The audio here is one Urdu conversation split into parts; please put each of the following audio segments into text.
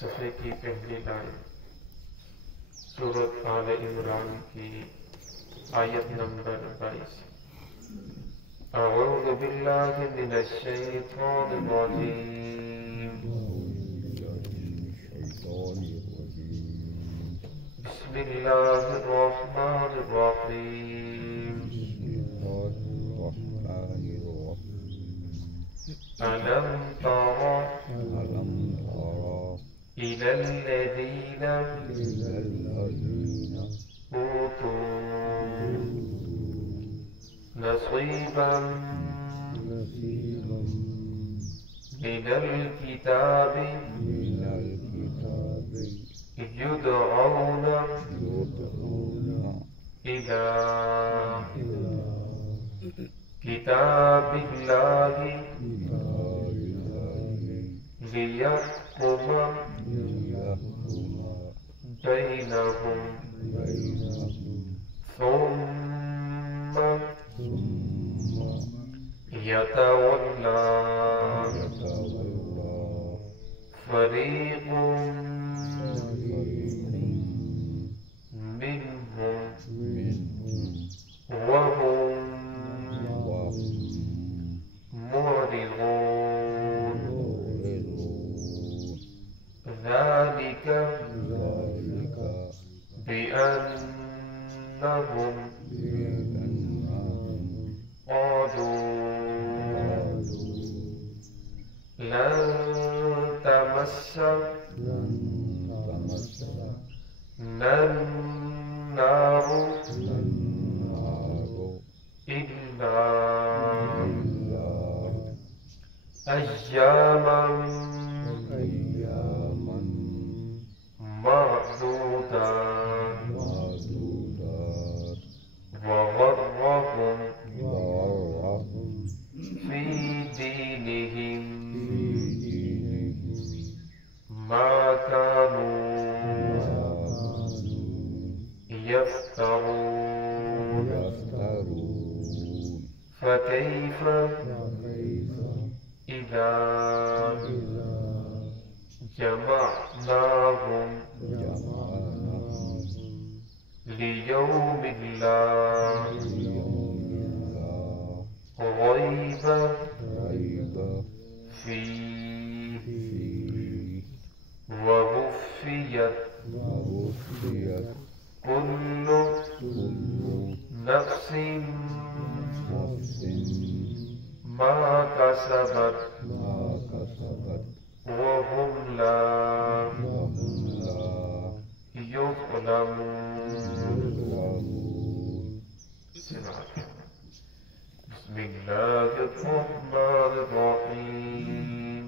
صفحے کی پہلی لائن سورۃ آل عمران کی آیت نمبر 22۔ اعوذ باللہ من الشیطان الرجیم، بسم اللہ الرحمن الرحیم۔ ألم تر إلى الذين أوتوا نصيبا من الكتاب يدعون إلى كتاب الله ليحكم بينهم ثم يتولى فريق منهم وهم معرضون، ذلك بأنهم قالوا لن تمسنا النار إلا أياما معدودات وغرهم في دينهم ما كانوا يفترون، فكيف إذا جمعناهم ليوم لا ريب فيه ووفيت كل نفس ما كسبت وهم لا يظلمون۔ بسم الله الرحمن الرحيم۔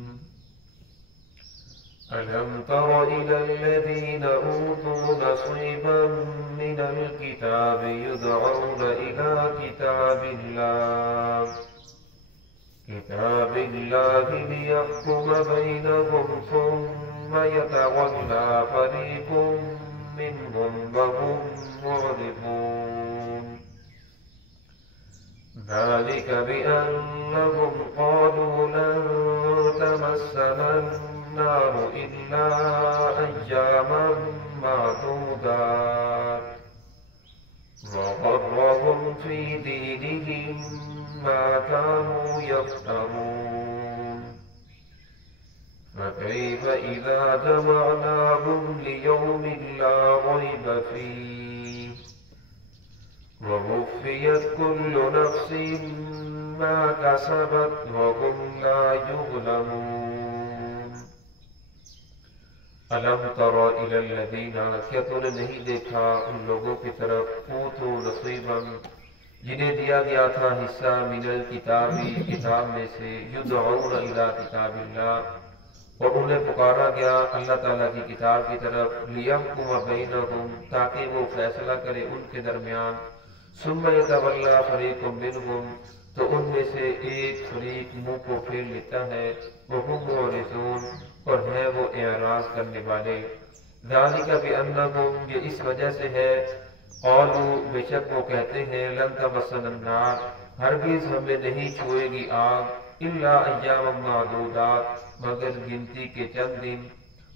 ألم تر إلى الذين أوتوا نصيبا من الكتاب يدعون إلى كتاب الله ليحكم بينهم ثم يتولى فريق منهم وهم معرضون، ذلك بأنهم قالوا لن تمسنا النار إلا أياما معدودات وغرهم في دينهم ما كانوا يفترون، فكيف إذا جمعناهم ليوم لا ريب فيه ووفيت كل نفس ما كسبت وهم لا يظلمون۔ ألم تر إلى الذين، کیا تو نے نہیں دیکھا ان لوگوں کی طرف اوتوا نصیبا جنہیں دیا گیا تھا حصہ من الکتاب کتاب میں سے، یدعون الی کتاب اللہ اور انہیں پکارا گیا اللہ تعالیٰ کی کتاب کی طرف، لیحکم بینہم تاکہ وہ فیصلہ کرے ان کے درمیان، ثم یتولی فریق منہم تو ان میں سے ایک فریق منہ کو پھیر لیتا ہے، وہم معرضون اور ہے وہ اعراض کرنے والے، ذالک بأنہم یہ اس وجہ سے ہے، قالوا بے شک وہ کہتے ہیں لن تمسنا النار ہرگز ہمیں نہیں چھوئے گی آگ، الا ایام معدودات مگر گنتی کے چند دن،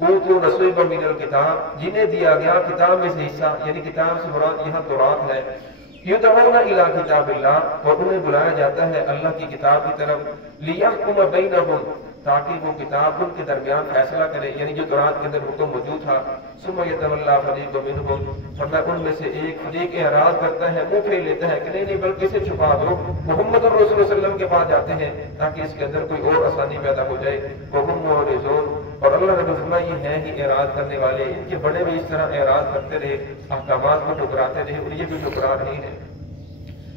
اوتوا نصیبا من الکتاب، جنہیں دیا گیا کتاب میں سے حصہ، یعنی کتاب سے مراد یہاں تورات ہے، یدعون الی کتاب اللہ، اور انہیں بلایا جاتا ہے اللہ کی کتاب کی طرف، لیحکم بینہم، تاکہ وہ کتاب ان کے درمیان فیصلہ کرے، یعنی جو تورات کے اندر حکم موجود تھا، ثم یتولی فریق منہم، فرمایا ان میں سے ایک فریق اعراض کرتا ہے، منہ پھیر لیتا ہے کہ نہیں نہیں بلکہ اسے چھپا دو، محمد رسول اللہ صلی اللہ علیہ وسلم کے پاس جاتے ہیں تاکہ اس کے اندر کوئی اور آسانی پیدا ہو جائے، وہم معرضون، اور اللہ رب العزت یہ ہیں ہی اعراض کرنے والے، ان کے بڑے بھی اس طرح اعراض کرتے رہے، احکامات کو ٹکراتے رہے، اور یہ بھی ٹکرا نہیں ہے۔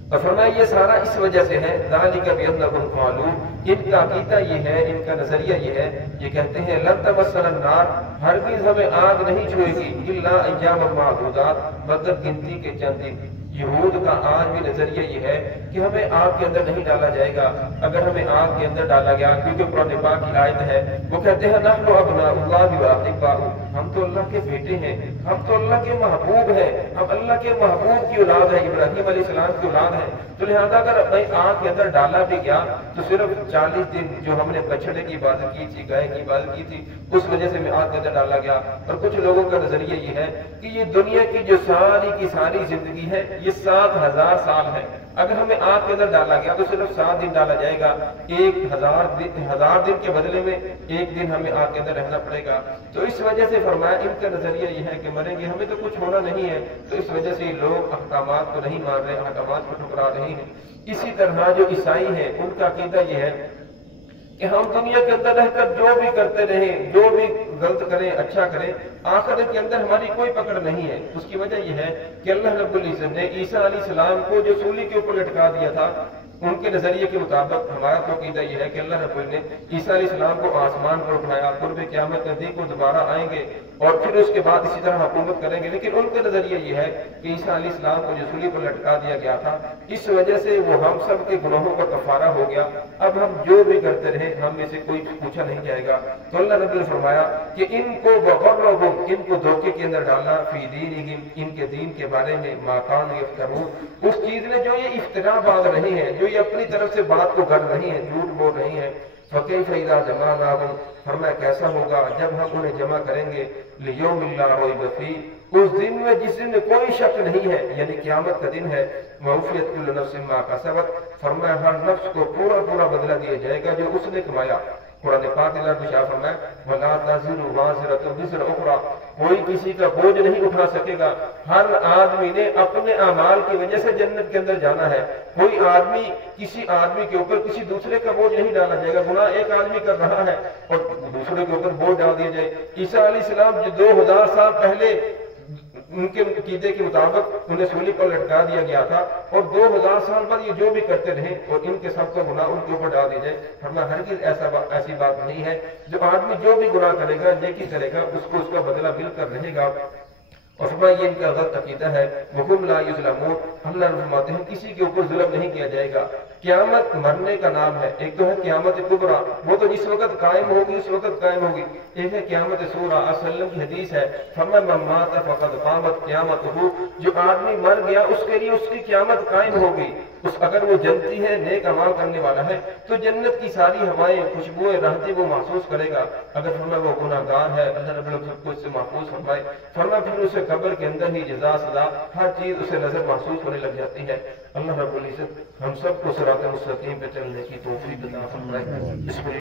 اور فرمایا یہ سارا اس وجہ سے ہے، ذالک بانہم قالوا، ان کا عقیدہ یہ ہے، ان کا نظریہ یہ ہے، یہ کہتے ہیں لن تمسنا النار، ہرگز ہمیں آگ نہیں چھوئے گی، الا ایاما معدودات، مگر گنتی کے چند دن۔ یہود کا آج بھی نظریہ یہ ہے کہ ہمیں آگ کے اندر نہیں ڈالا جائے گا، اگر ہمیں آگ کے اندر ڈالا گیا، کیونکہ قرآن پاک کی آیت ہے، وہ کہتے ہیں نحن ابناء اللہ واحباؤہ، ہم تو اللہ کے بیٹے ہیں، ہم تو اللہ کے محبوب ہیں، ہم اللہ کے محبوب کی اولاد ہے، ابراہیم علیہ السلام کی اولاد ہے، تو لہذا اگر ہمیں آگ کے اندر ڈالا بھی گیا تو صرف 40 دن جو ہم نے بچڑے کی عبادت کی تھی، گائے کی عبادت کی تھی، اس وجہ سے ہمیں آگ کے اندر ڈالا گیا۔ اور کچھ لوگوں کا نظریہ یہ ہے کہ یہ دنیا کی جو ساری کی ساری زندگی ہے یہ 7000 سال ہے، اگر ہمیں آگ کے اندر ڈالا گیا تو صرف 7 دن ڈالا جائے گا، 1000 دن کے بدلے میں 1 دن ہمیں آگ کے اندر رہنا پڑے گا۔ تو اس وجہ سے فرمایا ان کا نظریہ یہ ہے کہ مریں گے، ہمیں تو کچھ ہونا نہیں ہے، تو اس وجہ سے لوگ احکامات کو نہیں مان رہے، احکامات کو ٹکرا رہے ہیں۔ اسی طرح جو عیسائی ہیں ان کا عقیدہ یہ ہے کہ ہم دنیا کے اندر رہ کر جو بھی کرتے رہیں، جو بھی غلط کریں اچھا کریں، آخرت کے اندر ہماری کوئی پکڑ نہیں ہے۔ اس کی وجہ یہ ہے کہ اللہ رب العزت نے عیسیٰ علیہ السلام کو جو سولی کے اوپر لٹکا دیا تھا، ان کے نظریے کے مطابق ہمارا تو عقیدہ یہ ہے کہ اللہ رب العزت نے عیسیٰ علیہ السلام کو آسمان پر اٹھایا، قرب قیامت نزدیک کو دوبارہ آئیں گے اور پھر اس کے بعد اسی طرح حکومت کریں گے، لیکن ان کا نظریہ یہ ہے کہ عیسیٰ علیہ السلام کو جو سولی پر لٹکا دیا گیا تھا، اس وجہ سے وہ ہم سب کے گناہوں کا کفارہ ہو گیا، اب ہم جو بھی کرتے رہے ہم میں سے کوئی پوچھا نہیں جائے گا۔ تو اللہ رب العزت نے فرمایا کہ ان کو وغرہم، ان کو دھوکے کے اندر ڈالا، فی دینہم، ان کے دین کے بارے میں، ما کانوا یفترون، اس چیز نے جو یہ افترا باندھ رہی ہیں، جو یہ اپنی طرف سے بات کو گڑھ رہی ہیں، جھوٹ بول رہی ہیں، فکیف اذا جمعناہم، فرمایا کیسا ہوگا جب ہم انہیں جمع کریں گے، لیوم لا ریب فیہ، اس دن میں جس دن میں کوئی شک نہیں ہے، یعنی قیامت کا دن ہے، ووفیت کل نفس ما کسبت، فرمایا ہر نفس کو پورا پورا بدلہ دیا جائے گا جو اس نے کمایا۔ قرآن پاک اللہ کو شاہ فرمایا وَلَا تَزِرُ وَازِرَةٌ وِزْرَ أُخْرَىٰ، کوئی کسی کا بوجھ نہیں اٹھا سکے گا، ہر آدمی نے اپنے اعمال کی وجہ سے جنت کے اندر جانا ہے، کوئی آدمی کسی آدمی کے اوپر کسی دوسرے کا بوجھ نہیں ڈالا جائے گا، گناہ ایک آدمی کر رہا ہے اور دوسرے کے اوپر بوجھ ڈال دیا جائے۔ عیسیٰ علیہ السلام جو 2000 سال پہلے ان کے عقیدے کے مطابق انہیں سولی پر لٹکا دیا گیا تھا، اور 2000 سال بعد یہ جو بھی کرتے رہے اور ان کے سب کو گناہ ان کے اوپر ڈال دیا جائے، فرمایا ہرگز ایسی بات نہیں ہے، جو آدمی جو بھی گناہ کرے گا، نیکی کرے گا، اس کو اس کا بدلہ مل کر رہے گا۔ اور فرمایا یہ ان کا غلط عقیدہ ہے، وَهُمْ لَا يُظْلَمُونَ، اللہ فرماتے ہیں کسی کے اوپر ظلم نہیں کیا جائے گا۔ قیامت مرنے کا نام ہے، ایک تو ہے قیامت کبریٰ، وہ تو جس وقت قائم ہوگی اس وقت قائم ہوگی، ایک ہے قیامت صغریٰ، وسلم کی حدیث ہے، فرمایا من مات فقد قامت قیامتہ، جو آدمی مر گیا اس کے لیے اس کی قیامت قائم ہوگی، اگر وہ جنتی ہے، نیک اعمال کرنے والا ہے، تو جنت کی ساری ہوائیں، خوشبوئیں، راحتیں وہ محسوس کرے گا۔ اگر فرمایا وہ گناہ گار ہے، اللہ رب العزت کو اس سے محفوظ فرمائے، فرمایا پھر اسے قبر کے اندر ہی جزا سزا ہر چیز اسے نظر محسوس ہونے لگ جاتی ہے۔ اللہ رب العزت ہم سب کو صراط مستقیم پہ چلنے کی توفیق عطا فرمائے۔